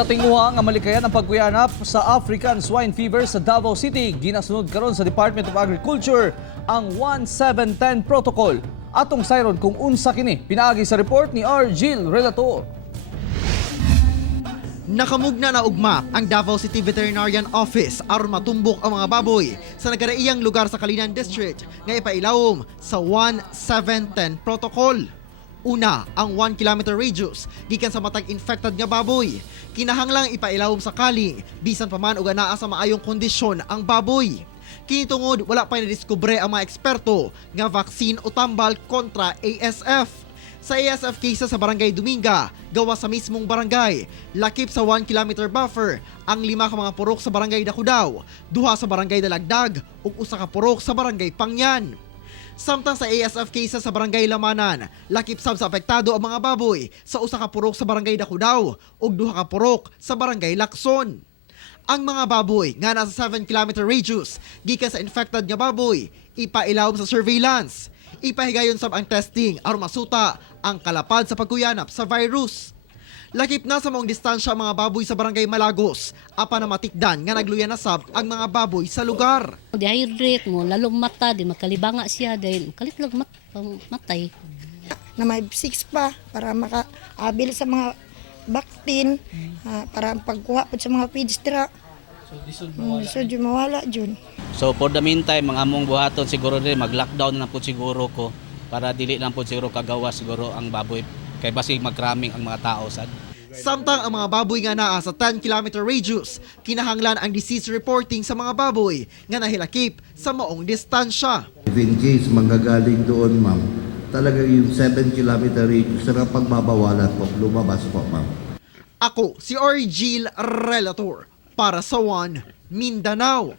Sa tinguha nga malikayan ang pagkuyanap sa African Swine Fever sa Davao City, ginasunod karon sa Department of Agriculture ang 1710 Protocol. Atong sayron kung unsa kini, pinaagi sa report ni R. Gil Relator. Nakamugna na ugma ang Davao City Veterinarian Office aron matumbok ang mga baboy sa nagaraiyang lugar sa Kalinan District nga ipailawom sa 1710 Protocol. Una, ang 1 kilometer radius gikan sa matag infected nga baboy. Kinahanglang ipailawom sa kali bisan pa man og anaa sa maayong kondisyon ang baboy. Kini tungod wala pa nadiskubre ang mga eksperto nga vaccine o tambal kontra ASF. Sa ASF cases sa Barangay Dominga, gawa sa mismong barangay, lakip sa 1 kilometer buffer ang 5 ka mga purok sa Barangay Dakudaw, 2 sa Barangay Dalagdag ug 1 ka purok sa Barangay Pangyan. Samtang sa ASF cases sa Barangay Lamanan, lakip sab sa apektado ang mga baboy sa 1 ka purok sa Barangay Dakudaw ug 2 ka purok sa Barangay Lacson. Ang mga baboy nga nasa 7 kilometer radius gikan sa infected nga baboy, ipailawom sa surveillance. Ipahigayon sab ang testing aron masuta ang kalapad sa pagkuyanap sa virus. Lakip na sa maong distansya ang mga baboy sa Barangay Malagos, apan na matikdan nga nagluyan na sab ang mga baboy sa lugar. Dehydrate mo, lalong mata, di makalibanga siya, dahil makalit lang matay. Na may 6 pa para makaabil sa mga baktin, para pagkuha po sa mga feeds tra. So, di mawala dyan. So for the meantime, mga among buhaton siguro din mag-lockdown na po siguro ko para dili na po siguro kagawa siguro ang baboy kay basi magraming ang mga tao sad. Samtang ang mga baboy nga naa sa 10 kilometer radius, kinahanglan ang disease reporting sa mga baboy nga nahilakip sa maong distansya. If in case manggagaling doon, ma'am, talaga yung 7 kilometer radius na pagbabawalan po, lumabas po, ma'am. Ako si R. Gil Relator para sa One Mindanao.